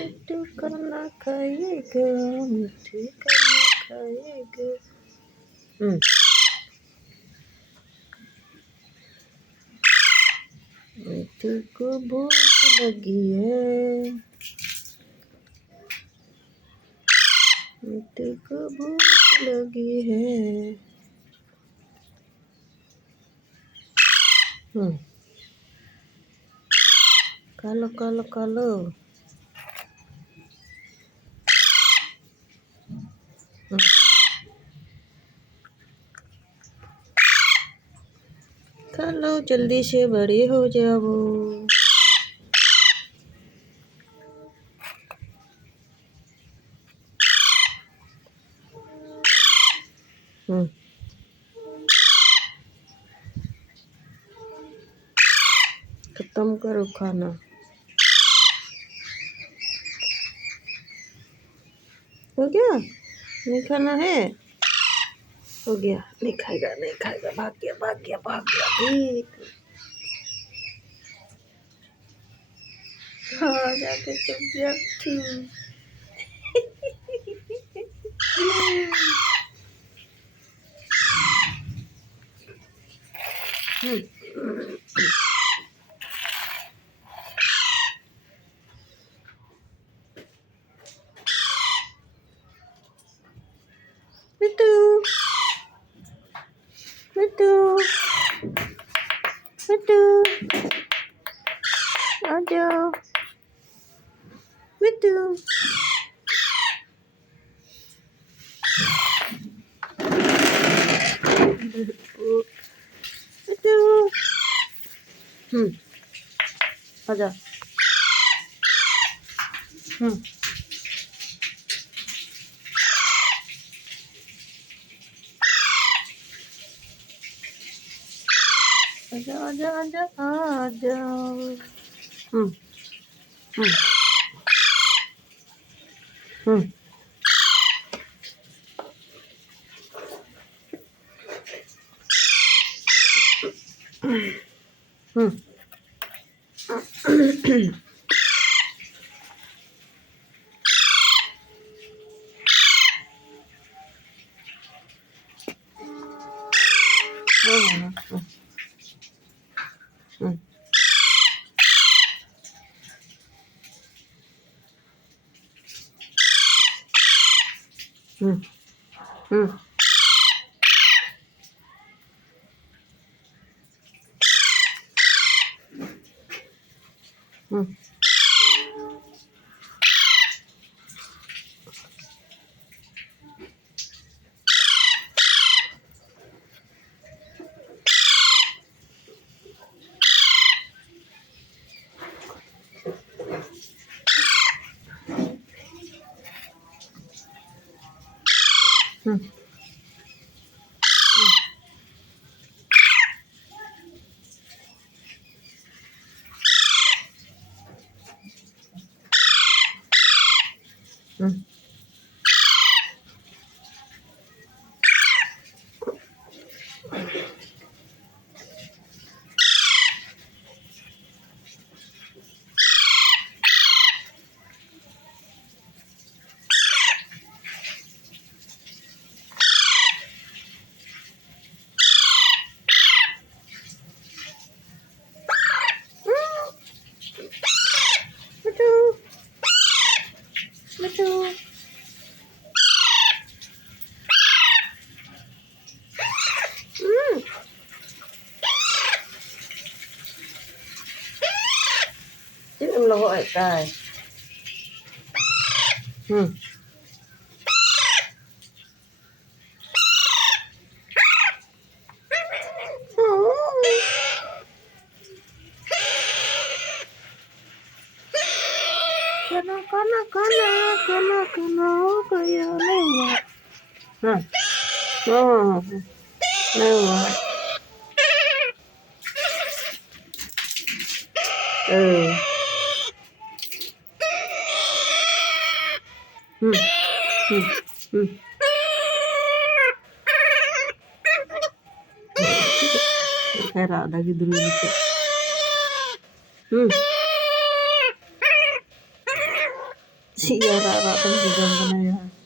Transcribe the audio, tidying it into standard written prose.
मिट्टू खाना खाएगा, मिट्टू खाना खाएगा। मिट्टू को भूख लगी है, मिट्टू को भूख लगी है। कालो कालो कालो। खा लो, जल्दी से बड़े हो जाओ। खत्म करो खाना। हो गया? नहीं खाना है? हो गया, नहीं खाएगा नहीं खाएगा, भाग गया भाग गया भाग गया। हाँ जाके चुप गया। मिट्टू मिट्टू मिट्टू आ जाओ मिट्टू। मिट्टू आ जा। आजा आजा आजा आजा। हम्म हम्म हम्म Chứ em lo gọi tài. Kana kaya lewat. Lewat. Kayak ada gitu dulu. Siya रारा बंदीगम बनाया है।